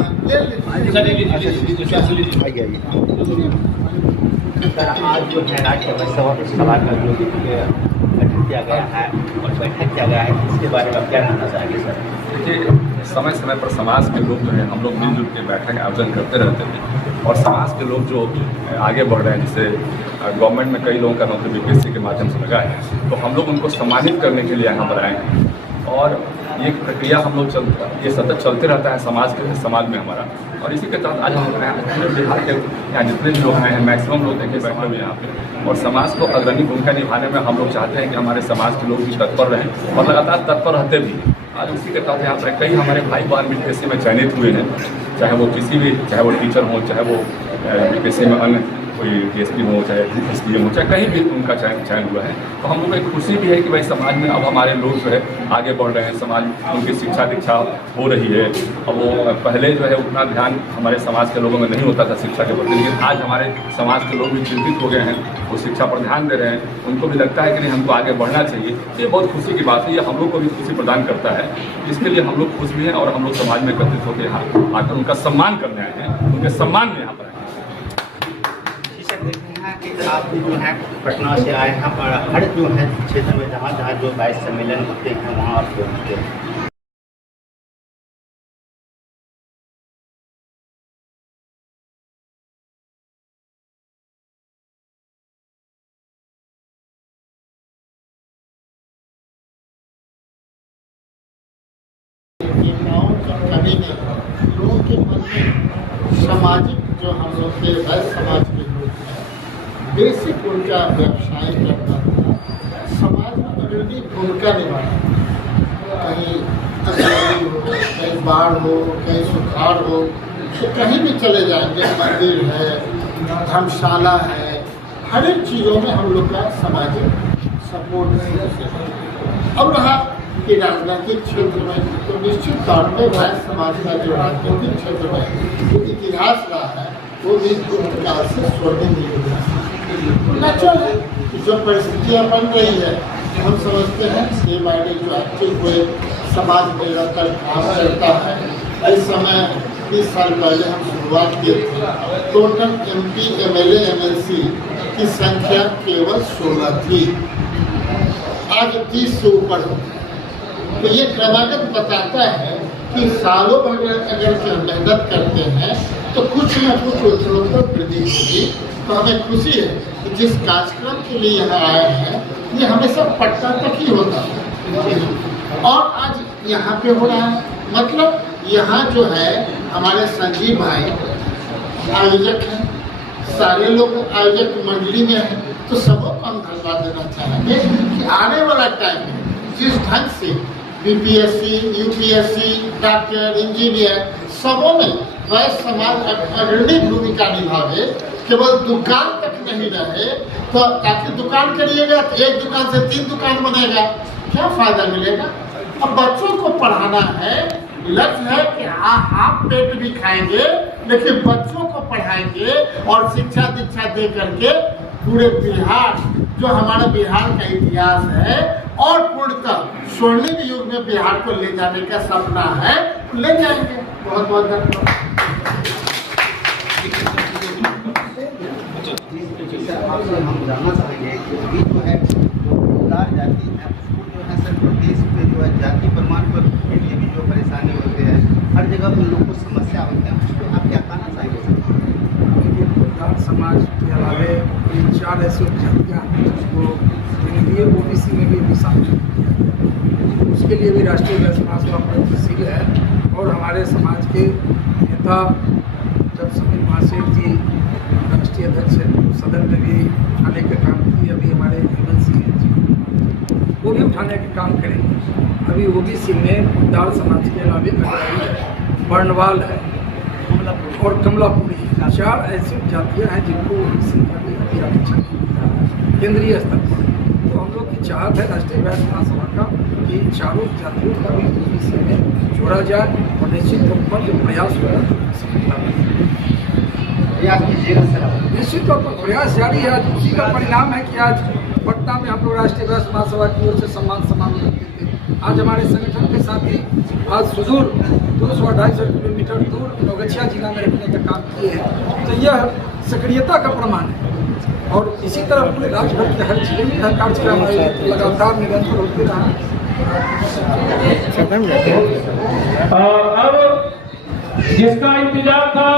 आज जो है राज्यसभा का जो गठन किया गया है और बैठक किया गया है, इसके बारे में आप क्या कहना चाहेंगे सर? देखिए, समय समय पर समाज के लोग जो है हम लोग मिलजुल के बैठक आयोजन करते रहते हैं और समाज के लोग जो आगे बढ़ रहे हैं, जैसे गवर्नमेंट में कई लोगों का नौकरी बीपीएससी के माध्यम से लगा है, तो हम लोग उनको सम्मानित करने के लिए यहाँ पर आए हैं और ये प्रक्रिया हम लोग ये सतत चलते रहता है समाज में हमारा। और इसी के तहत आज हम पूरे बिहार के यहाँ जितने भी लोग हैं मैक्सिमम लोग देखिए बैठे हुए यहाँ पे, और समाज को अग्रणी भूमिका निभाने में हम लोग चाहते हैं कि हमारे समाज के लोग भी तत्पर रहें और लगातार तत्पर रहते भी। आज उसी के तहत यहाँ पर कई हमारे भाई बहन बीपीएससी में चयनित हुए हैं, चाहे वो टीचर हों, चाहे वो बीपीएससी में अन्य कोई डीएसपी हो, चाहे एसडीएम हो, चाहे कहीं भी उनका चयन हुआ है। तो हम लोग को एक खुशी भी है कि भाई समाज में अब हमारे लोग जो है आगे बढ़ रहे हैं, समाज उनकी शिक्षा दीक्षा हो रही है। अब वो पहले जो है उतना ध्यान हमारे समाज के लोगों में नहीं होता था शिक्षा के प्रति, लेकिन आज हमारे समाज के लोग भी चिंतित हो गए हैं, वो शिक्षा पर ध्यान दे रहे हैं, उनको भी लगता है कि नहीं हमको आगे बढ़ना चाहिए। ये बहुत खुशी की बात है, ये हम लोग को भी खुशी प्रदान करता है। इसके लिए हम लोग खुश भी हैं और हम लोग समाज में एकत्रित होकर यहाँ आकर उनका सम्मान करने आए हैं, उनके सम्मान में यहाँ पर आए हैं। आप जो है पटना से आए हैं पर हर जो है क्षेत्र में जहाँ जहाँ जो 22 सम्मेलन होते हैं वहाँ आप पहुँचते हैं। कभी नहीं लोगों के मन में सामाजिक जो हम लोग के वैश्य समाज के लोग हैं, बेसिक उनका व्यवसाय करना था, समाज में अग्रणी भूमिका निभाना, कहीं अग्रणी हो, कहीं बाढ़ हो, कहीं सुखाड़ हो, तो कहीं भी चले जाएंगे, मंदिर है, धर्मशाला है, हर एक चीज़ों में हम लोग का सामाजिक सपोर्ट है। अब रहा कि राजनीतिक क्षेत्र में तो निश्चित तौर पर वैश्य समाज का जो राजनीतिक क्षेत्र में जो इतिहास रहा है वो भी काल से स्वर्णिम युग है। नेचुरल है कि जो परिस्थितियाँ बन रही है हम समझते हैं ये बारे जो एक्टिव हुए समाज में लगातार काम करता है। इस समय 20 साल पहले हम शुरुआत किए थे, टोटल MP MLA MLC की संख्या केवल 16 थी, आज 30 से ऊपर हो। तो ये क्रमागत बताता है कि सालों भर अगर मेहनत करते हैं तो कुछ न कुछ उत्तरोत्तर वृद्धि होगी। तो हमें खुशी है कि जिस कार्यक्रम के लिए यहाँ आए हैं ये हमेशा पटना तक ही होता है और आज यहाँ पे हो रहा है। मतलब यहाँ जो है हमारे संजीव भाई आयोजक हैं, सारे लोग आयोजक मंडली में हैं, तो सबको हम धन्यवाद देना चाहेंगे कि आने वाला टाइम में जिस ढंग से बीपीएससी, यूपीएससी, डॉक्टर, इंजीनियर सबों में वैश्य समाज अग्रणी भूमिका निभावे, केवल दुकान तक नहीं रहे। तो ताकि दुकान करिएगा तो एक दुकान से 3 दुकान बनेगा, क्या फायदा मिलेगा? अब बच्चों को पढ़ाना है, लक्ष्य है कि आप पेट भी खाएंगे लेकिन बच्चों को पढ़ाएंगे और शिक्षा दीक्षा दे करके पूरे बिहार जो हमारा बिहार का इतिहास है और पूर्णतः स्वर्णिम युग में बिहार को ले जाने का सपना है, ले जाएंगे। बहुत बहुत धन्यवाद। हम जानना चाहेंगे कि अभी जो है जाति है उसको जो है सर प्रदेश में जो है जाति प्रमाण पत्र के लिए भी जो परेशानी होते हैं, हर जगह उन लोगों को समस्या होती है, उसको आप क्या कहना चाहेंगे सर? समाज के अलावे 4 ऐसी जातियाँ हैं जिसको केंद्रीय OBC में भी शामिल है, उसके लिए भी राष्ट्रीय वैश्य समाज का प्रगतिशील है। और हमारे समाज के नेता जब समीर महासेठ जी राष्ट्रीय अध्यक्ष हैं तो सदन में भी उठाने का काम किए, अभी हमारे MLC जी वो भी उठाने का काम करेंगे। अभी OBC में दाल समाज के अलावे वर्णवाल है और कमलापुरी, 4 ऐसी जातियाँ हैं जिनको OBC में अभी आरक्षण केंद्रीय स्तर पर। तो हम लोग की चाहत है राष्ट्रीय वैश्य महासभा का कि चारों जातियों का भी OBC में जोड़ा जाए और निश्चित तौर पर जो प्रयास होगा निश्चित तौर पर प्रयास जारी है। आज उसी का परिणाम है कि आज पटना में हम लोग राष्ट्रीय वैश्य महासभा की ओर से सम्मान करते थे। आज हमारे संगठन के साथी आज सुदूर 200-250 किलोमीटर दूर नवगछिया जिला में रखने का काम किए हैं, तो यह सक्रियता का प्रमाण है। और इसी तरह पूरे राज्य भर के हर जिले में यह कार्यक्रम लगातार निरंतर होते रहा। अब जिसका इंतजार था